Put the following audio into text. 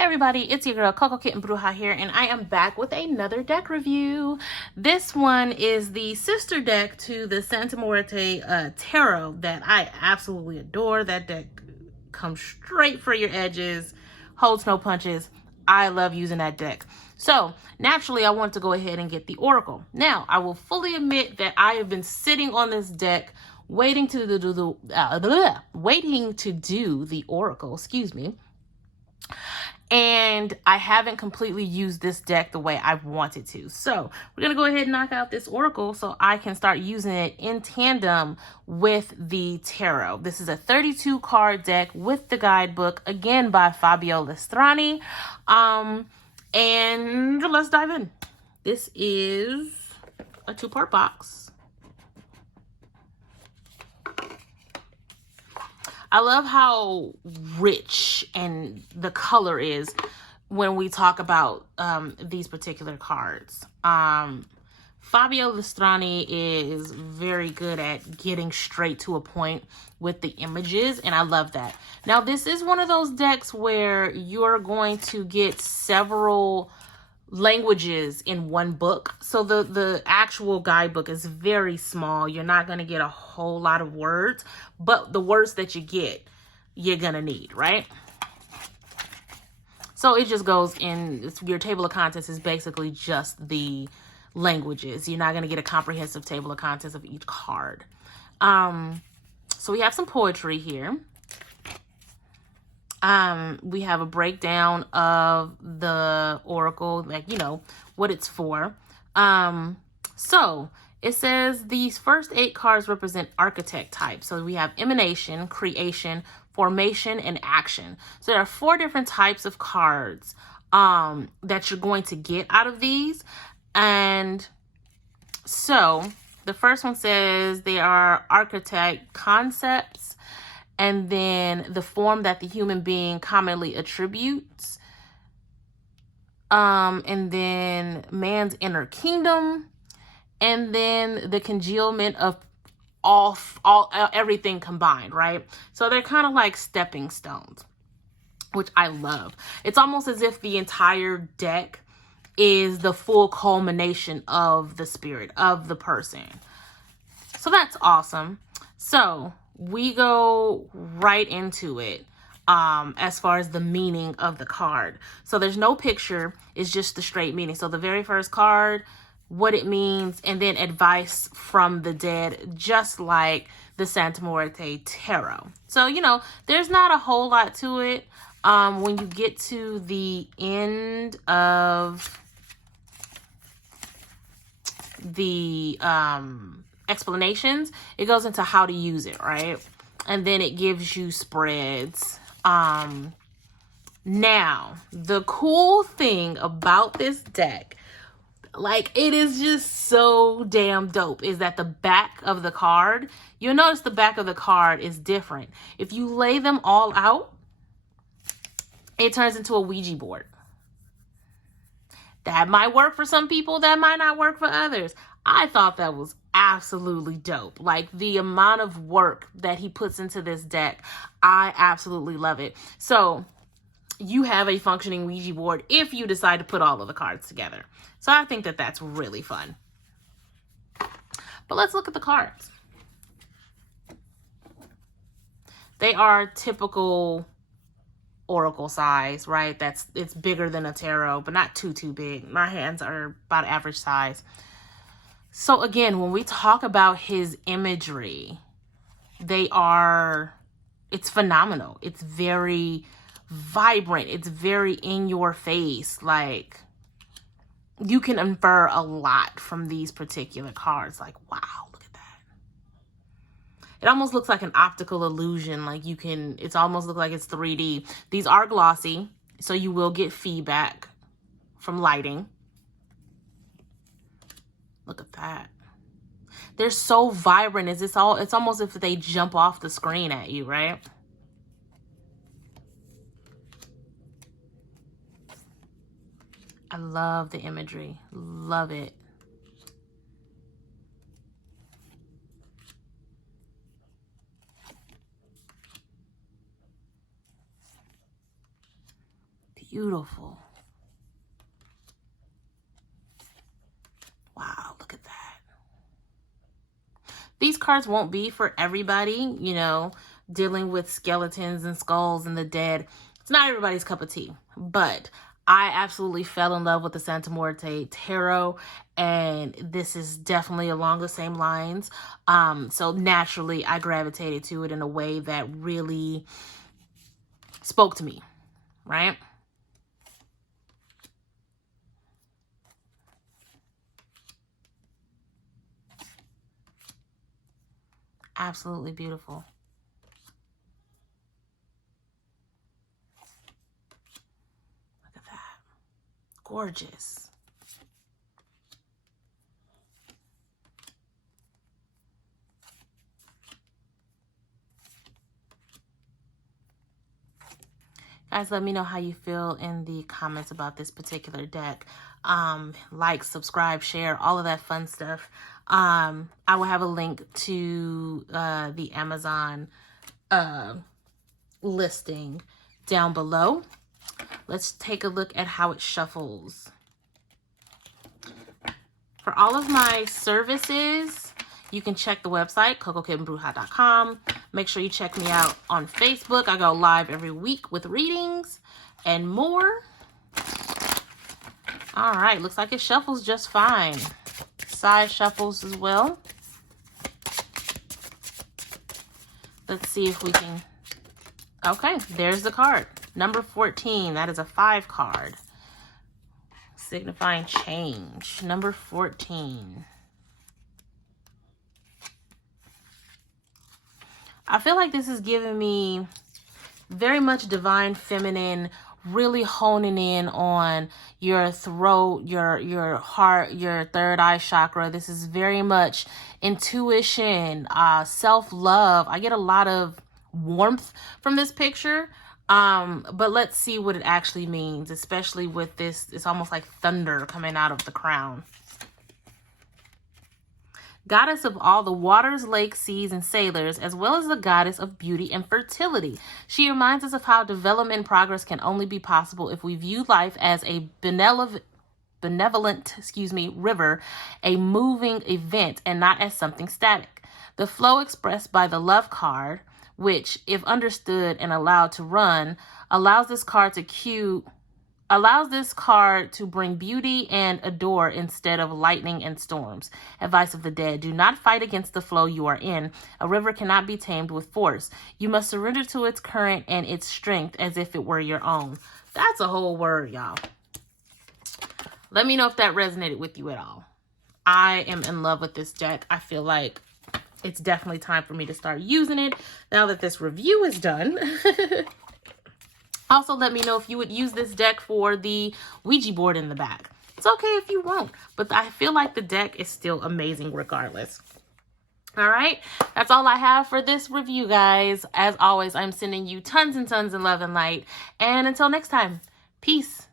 Hey everybody, it's your girl Coco Kitten Bruja here, and I am back with another deck review. This one is the sister deck to the Santa Muerte Tarot that I absolutely adore. That deck comes straight for your edges, holds no punches. I love using that deck. So naturally, I want to go ahead and get the Oracle. Now, I will fully admit that I have been sitting on this deck waiting to do the Oracle, excuse me. And I haven't completely used this deck the way I wanted to. So we're going to go ahead and knock out this Oracle so I can start using it in tandem with the tarot. This is a 32 card deck with the guidebook, again by Fabio Listrani. And let's dive in. This is a 2-part box. I love how rich and the color is when we talk about these particular cards. Fabio Listrani is very good at getting straight to a point with the images, and I love that. Now, this is one of those decks where you're going to get several languages in one book. So the actual guidebook is very small. You're not going to get a whole lot of words, but the words that you get, you're going to need, right? So it just goes in, your table of contents is basically just the languages. You're not going to get a comprehensive table of contents of each card. So we have some poetry here. We have a breakdown of the Oracle, like, you know, what it's for. So it says these first 8 cards represent architect types. So we have emanation, creation, formation, and action. So there are 4 different types of cards that you're going to get out of these. And so the first one says they are architect concepts, and then the form that the human being commonly attributes, and then man's inner kingdom, and then the congealment of everything combined, right? So they're kind of like stepping stones, which I love. It's almost as if the entire deck is the full culmination of the spirit of the person. So that's awesome. So we go right into it as far as the meaning of the card. So there's no picture, it's just the straight meaning. So the very first card, what it means, and then advice from the dead, just like the Santa Muerte Tarot. So, you know, there's not a whole lot to it. When you get to the end of the explanations, it goes into how to use it, right? And then it gives you spreads. Now, the cool thing about this deck, like, it is just so damn dope, is that the back of the card, you'll notice the back of the card is different. If you lay them all out, it turns into a Ouija board. That might work for some people, that might not work for others. I thought that was absolutely dope. Like, the amount of work that he puts into this deck, I absolutely love it. So you have a functioning Ouija board if you decide to put all of the cards together. So I think that that's really fun. But let's look at the cards. They are typical Oracle size, right? It's bigger than a tarot, but not too big. My hands are about average size. So again, when we talk about his imagery, it's phenomenal. It's very vibrant. It's very in your face. Like, you can infer a lot from these particular cards. Like, wow, look at that. It almost looks like an optical illusion. Like, it's almost look like it's 3D. These are glossy, so you will get feedback from lighting. Look at that. They're so vibrant. It's almost as if they jump off the screen at you, right? I love the imagery. Love it. The beautiful. Wow, look at that. These cards won't be for everybody, you know, dealing with skeletons and skulls and the dead. It's not everybody's cup of tea, but I absolutely fell in love with the Santa Muerte Tarot, and this is definitely along the same lines. So naturally, I gravitated to it in a way that really spoke to me, right? Absolutely beautiful. Look at that. Gorgeous. Guys, let me know how you feel in the comments about this particular deck. Like, subscribe, share, all of that fun stuff. I will have a link to the Amazon listing down below. Let's take a look at how it shuffles. For all of my services, you can check the website, cocokittenbruja.com. Make sure you check me out on Facebook. I go live every week with readings and more. All right, looks like it shuffles just fine. Side shuffles as well. Let's see if we can... Okay, there's the card. Number 14, that is a 5 card. Signifying change. Number 14. I feel like this is giving me very much divine feminine, really honing in on your throat, your heart, your third eye chakra. This is very much intuition, self-love. I get a lot of warmth from this picture. But let's see what it actually means, especially with this. It's almost like thunder coming out of the crown. Goddess of all the waters, lakes, seas, and sailors, as well as the goddess of beauty and fertility. She reminds us of how development and progress can only be possible if we view life as a benevolent river, a moving event, and not as something static. The flow expressed by the love card, which, if understood and allowed to run, allows this card to bring beauty and adore instead of lightning and storms. Advice of the dead: do not fight against the flow you are in. A river cannot be tamed with force. You must surrender to its current and its strength as if it were your own. That's a whole word, y'all. Let me know if that resonated with you at all. I am in love with this deck. I feel like it's definitely time for me to start using it now that this review is done. Also, let me know if you would use this deck for the Ouija board in the back. It's okay if you won't, but I feel like the deck is still amazing regardless. All right, that's all I have for this review, guys. As always, I'm sending you tons and tons of love and light. And until next time, peace.